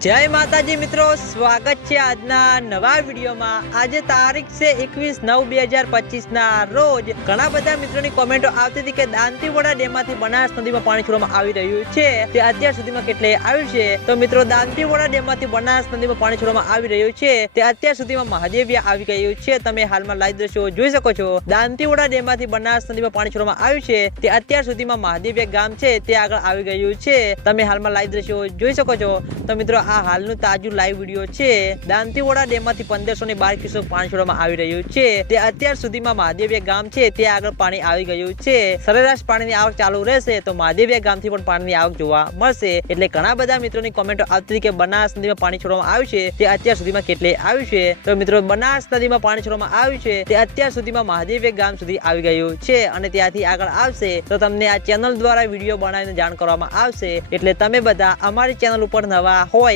જય માતાજી મિત્રો, સ્વાગત છે આજના નવા વિડીયોમાં. આજે તારીખ છે એકવીસ નવ બે હજાર પચીસ ના રોજ ઘણા બધા મિત્રોની કોમેન્ટો આવતી હતી કે દાંતીવાડા ડેમમાંથી બનાસ નદીમાં પાણી છોડવામાં આવી રહ્યું છે. તે અત્યાર સુધીમાં કેટલે આવ્યું છે? તો મિત્રો, દાંતીવાડા ડેમમાંથી બનાસ નદીમાં પાણી છોડવામાં આવી રહ્યું છે. તે અત્યાર સુધીમાં મહાદેવિયા આવી ગયું છે. તમે હાલમાં લાઈવ દ્રશ્યો જોઈ શકો છો. દાંતીવાડા ડેમમાંથી બનાસ નદીમાં પાણી છોડવામાં આવ્યું છે. તે અત્યાર સુધીમાં મહાદેવિયા ગામ છે. તે આગળ આવી ગયું છે. તમે હાલમાં લાઈવ દ્રશ્યો જોઈ શકો છો. તો મિત્રો આ હાલનું તાજું લાઈવ વીડિયો છે. દાંતીવાડા ડેમમાંથી પંદરસો ને બાર ક્યુસેક પાણી છોડવામાં આવી રહ્યું છે. તે અત્યાર સુધીમાં મહાદેવિયા ગામ છે તે આગળ પાણી આવી ગયું છે. સરેરાશ પાણીની આવક ચાલુ રહેશે, તો મહાદેવિયા ગામથી પણ પાણીની આવક જોવા મળશે. એટલે ઘણા બધા મિત્રોની કોમેન્ટો આવતી કે બનાસ નદીમાં પાણી છોડવામાં આવ્યું છે, તે અત્યાર સુધીમાં કેટલે આવ્યું છે? તો મિત્રો, બનાસ નદીમાં પાણી છોડવામાં આવ્યું છે, તે અત્યાર સુધીમાં મહાદેવિયા ગામ સુધી આવી ગયું છે અને ત્યાંથી આગળ આવશે. તો તમને આ ચેનલ દ્વારા વીડિયો બનાવીને જાણ કરવામાં આવશે. એટલે તમે બધા અમારી ચેનલ ઉપર નવા હોય